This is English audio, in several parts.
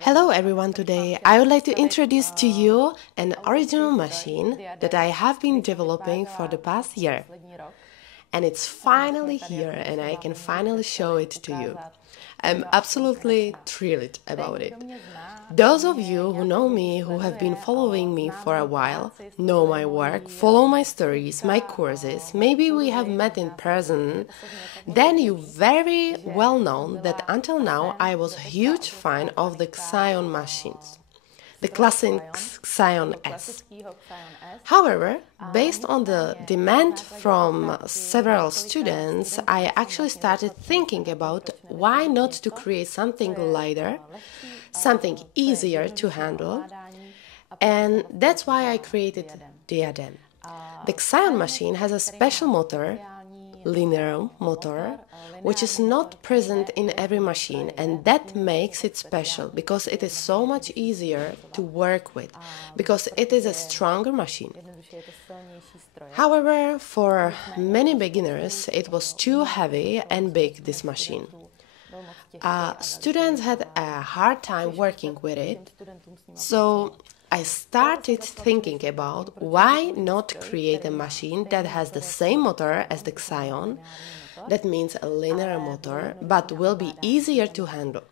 Hello everyone, today I would like to introduce to you an original machine that I have been developing for the past year. And it's finally here and I can finally show it to you. I'm absolutely thrilled about it. Those of you who know me, who have been following me for a while, know my work, follow my stories, my courses, maybe we have met in person, then you very well know that until now I was a huge fan of the Xion machines. The classic Xion S. However, based on the demand from several students, I actually started thinking about why not to create something lighter, something easier to handle, and that's why I created DIADEM. The Xion machine has a special motor, linear motor, which is not present in every machine, and that makes it special because it is so much easier to work with, because it is a stronger machine. However, for many beginners it was too heavy and big, this machine. Students had a hard time working with it, so I started thinking about why not create a machine that has the same motor as the Xion. That means a linear motor, but will be easier to handle.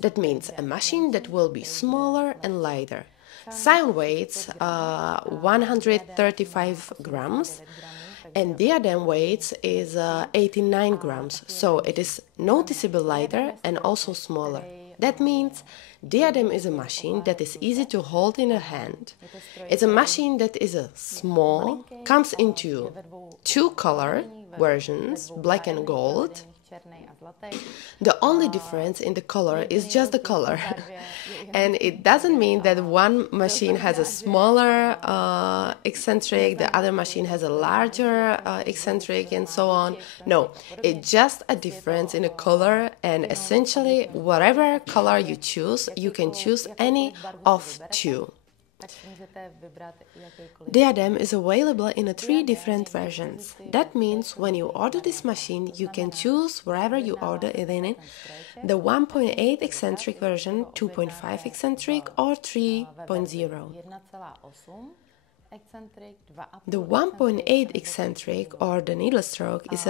That means a machine that will be smaller and lighter. Xion weighs 135 grams and DIADEM weights is 89 grams, so it is noticeably lighter and also smaller. That means DIADEM is a machine that is easy to hold in a hand. It's a machine that is small, comes into two color versions, black and gold. The only difference in the color is just the color. And it doesn't mean that one machine has a smaller eccentric, the other machine has a larger eccentric, and so on. No, it's just a difference in the color, and essentially whatever color you choose, you can choose any of two. DIADEM is available in 3 different versions. That means when you order this machine, you can choose wherever you order it in it, the 1.8 eccentric version, 2.5 eccentric or 3.0. The 1.8 eccentric or the needle stroke is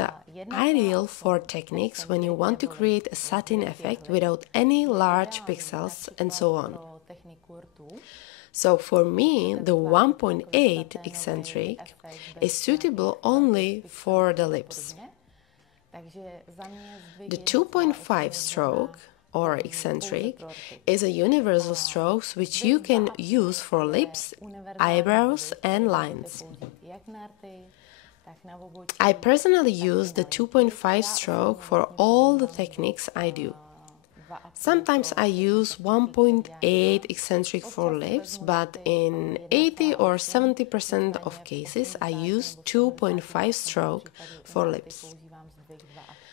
ideal for techniques when you want to create a satin effect without any large pixels and so on. So for me, the 1.8 eccentric is suitable only for the lips. The 2.5 stroke or eccentric is a universal stroke which you can use for lips, eyebrows and lines. I personally use the 2.5 stroke for all the techniques I do. Sometimes I use 1.8 eccentric for lips, but in 80 or 70% of cases I use 2.5 stroke for lips.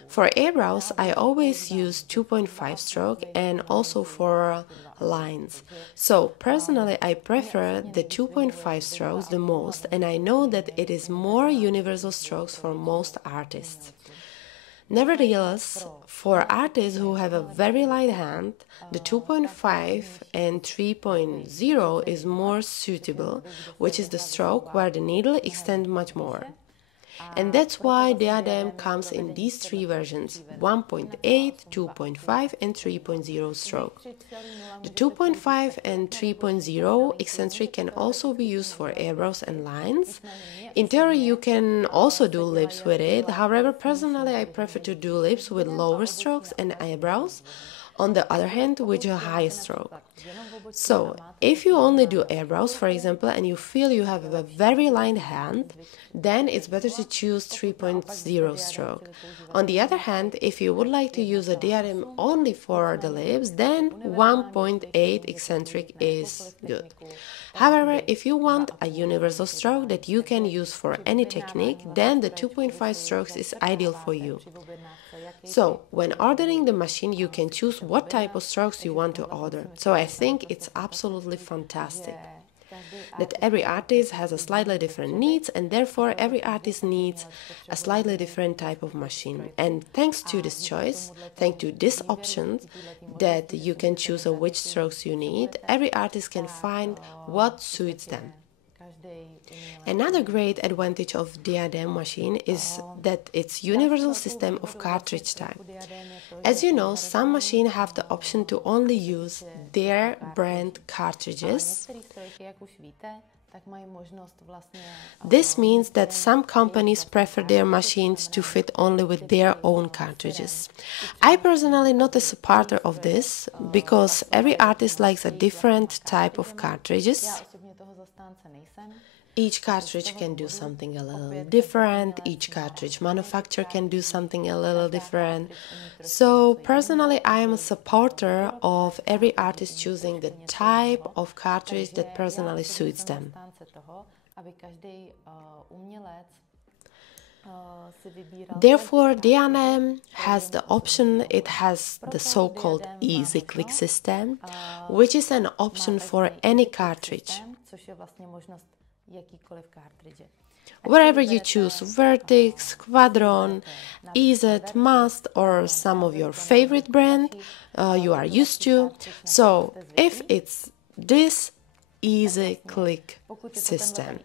For eyebrows I always use 2.5 stroke and also for lines. So personally I prefer the 2.5 strokes the most, and I know that it is more universal strokes for most artists. Nevertheless, for artists who have a very light hand, the 2.5 and 3.0 is more suitable, which is the stroke where the needle extends much more. And that's why DIADEM comes in these 3 versions, 1.8, 2.5 and 3.0 stroke. The 2.5 and 3.0 eccentric can also be used for eyebrows and lines. In theory you can also do lips with it, however personally I prefer to do lips with lower strokes and eyebrows, on the other hand with a high stroke. So, if you only do eyebrows, for example, and you feel you have a very light hand, then it's better to choose 3.0 stroke. On the other hand, if you would like to use a DIADEM only for the lips, then 1.8 eccentric is good. However, if you want a universal stroke that you can use for any technique, then the 2.5 strokes is ideal for you. So, when ordering the machine, you can choose what type of strokes you want to order. So I think it's absolutely fantastic. that every artist has a slightly different needs, and therefore every artist needs a slightly different type of machine. And thanks to this choice, thanks to this option that you can choose which strokes you need, every artist can find what suits them. Another great advantage of DIADEM machine is that it's universal system of cartridge type. As you know, some machines have the option to only use their brand cartridges. This means that some companies prefer their machines to fit only with their own cartridges. I personally not a supporter of this because every artist likes a different type of cartridges. Each cartridge can do something a little different, each cartridge manufacturer can do something a little different. So personally I am a supporter of every artist choosing the type of cartridge that personally suits them. Therefore, DIADEM has the option, it has the so-called easy click system, which is an option for any cartridge. Wherever you choose Vertex, Quadron, EZ, Must, or some of your favorite brand you are used to. So if it's this easy click system,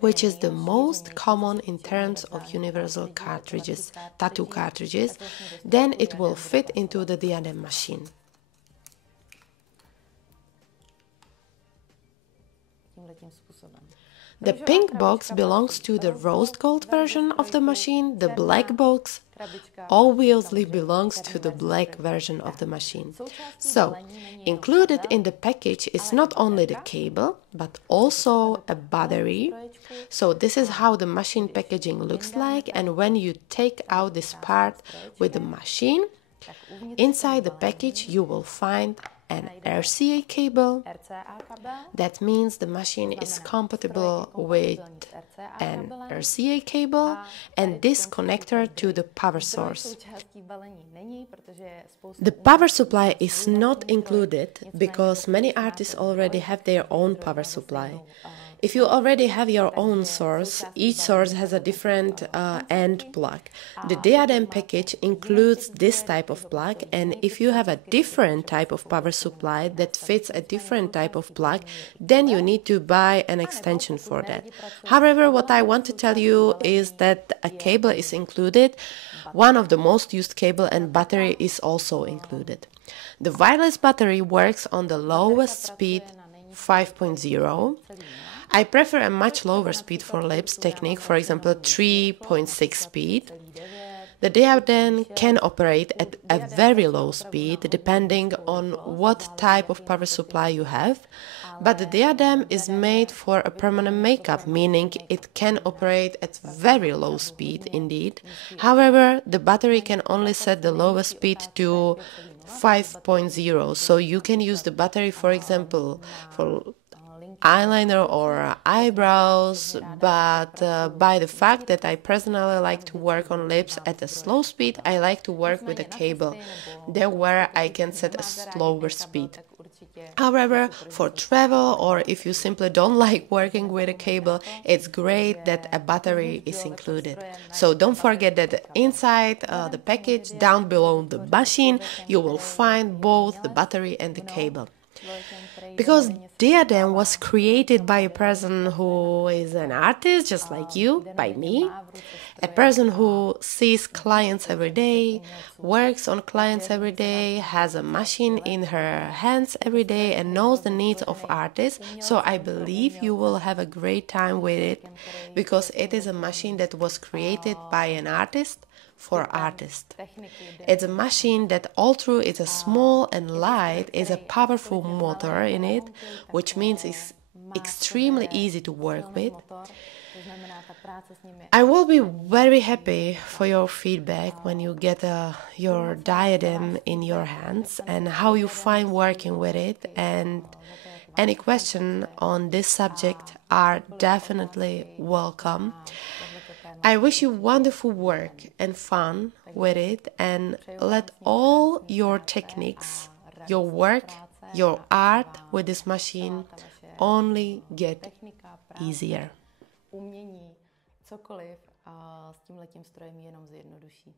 which is the most common in terms of universal cartridges, tattoo cartridges, then it will fit into the DIADEM machine. The pink box belongs to the rose gold version of the machine. The black box obviously belongs to the black version of the machine. So, included in the package is not only the cable, but also a battery. So this is how the machine packaging looks like, and when you take out this part with the machine, inside the package you will find an RCA cable. That means the machine is compatible with an RCA cable and this connector to the power source. The power supply is not included because many artists already have their own power supply. If you already have your own source, each source has a different end plug. The DIADEM package includes this type of plug, and if you have a different type of power supply that fits a different type of plug, then you need to buy an extension for that. However, what I want to tell you is that a cable is included, one of the most used cable, and battery is also included. The wireless battery works on the lowest speed 5.0. I prefer a much lower speed for lips technique, for example 3.6 speed. The DIADEM can operate at a very low speed depending on what type of power supply you have, but the DIADEM is made for a permanent makeup, meaning it can operate at very low speed indeed. However, the battery can only set the lowest speed to 5.0, so you can use the battery, for example, for eyeliner or eyebrows, but by the fact that I personally like to work on lips at a slow speed, I like to work with a cable, there where I can set a slower speed. However, for travel or if you simply don't like working with a cable, it's great that a battery is included. So don't forget that inside the package, down below the machine, you will find both the battery and the cable. Because DIADEM was created by a person who is an artist, just like you, by me, a person who sees clients every day, works on clients every day, has a machine in her hands every day and knows the needs of artists. So I believe you will have a great time with it because it is a machine that was created by an artist for artists. It's a machine that, although it's a small and light, is a powerful motor in it, which means it's extremely easy to work with. I will be very happy for your feedback when you get your DIADEM in your hands and how you find working with it, and any question on this subject are definitely welcome. I wish you wonderful work and fun with it, and let all your techniques, your work, your art with this machine only get easier. Umění, cokoliv a s tímhletím strojem jenom zjednoduší.